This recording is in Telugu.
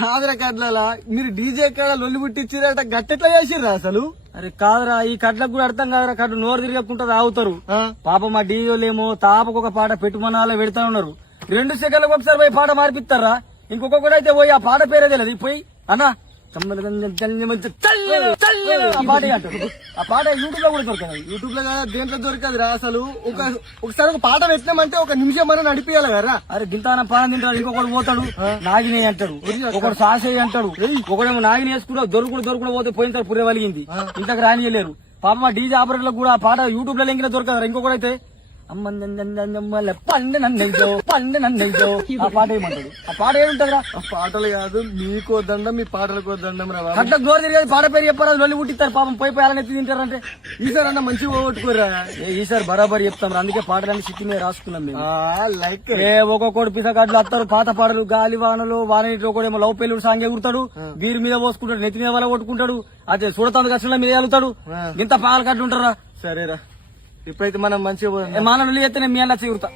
కాదరా కడ్ల మీరు డీజే కాడ లొల్లి పుట్టించిరట గట్టెట్లా చేసిర్రా అసలు? అరే కాదురా, ఈ కడ్లకు కూడా అర్థం కాదురా. కడ్లు నోరు తిరగకుండా తాగుతారు. పాప మా డీజోలేమో తాపకు ఒక పాట పెట్టుమనాలో పెడతా ఉన్నారు. 2 సెకండ్లకు ఒకసారి పోయి పాట మార్పిస్తారా? ఇంకొకటి అయితే పోయి ఆ పాట పేరే తెలియదు. పోయి అన్నా ఆ పాట అంటారు. ఆ పాట యూట్యూబ్ లో కూడా దొరకదు. యూట్యూబ్ లో కదా దేంట్లో దొరకదురా అసలు. ఒకసారి ఒక పాట పెట్టినామంటే ఒక నిమిషం మనం నడిపియాలి కదా. అరే గింతాన పానం తింటాడు, ఇంకొకడు పోతాడు నాగినే అంటాడు, ఒకడు సాసే అంటాడు, ఒకడేమో నాగిని వేసుకుంటా దొరుకుడు పోతే పోయిన పుర్రె వలిగింది, ఇంతకు రానియలేరు. పాప మా డీజే ఆపరేటర్లకు కూడా ఆ పాట యూట్యూబ్ లో లింక్ దొరకదు. ఇంకొకడైతే పండు నన్నయ్యో ఆ పాట ఏమంటాడు. ఆ పాట ఏముంటదిరా? ఆ పాటలు కాదు, మీకో దండం మీ పాటలకు దండం రా. అట్లా గోరు తిరిగేది పాట పేరు చెప్పారు, అది వెళ్ళి పుట్టిస్తారు. పాపం పోయి అలా ఎత్తి తింటారంటే ఈసారి అన్న మంచిగా పోగొట్టుకోరా. ఈసారి బరాబర్ చెప్తాం. అందుకే పాటలన్నీ సిట్టి మీద రాసుకున్నాం మేము. లైక్ ఒక్కొక్కడు పిసగాడ్లు వస్తారు, పాత పాటలు, గాలి వానలు, వానీటిలో కూడా ఏమో లవ్ పెళ్ళుడు సాంగ్ ఎగురుతాడు, బీరు మీద పోసుకుంటాడు, నెత్తి మీద వల్ల కొట్టుకుంటాడు, అదే చూడతాను కష్టం మీద వెళ్తాడు. ఇంత పాలు కట్టు ఉంటారా. సరేరా, ఇప్పుడైతే మనం మంచిగా మానవులు ఎత్తే మీ అలా ఎగురుతా.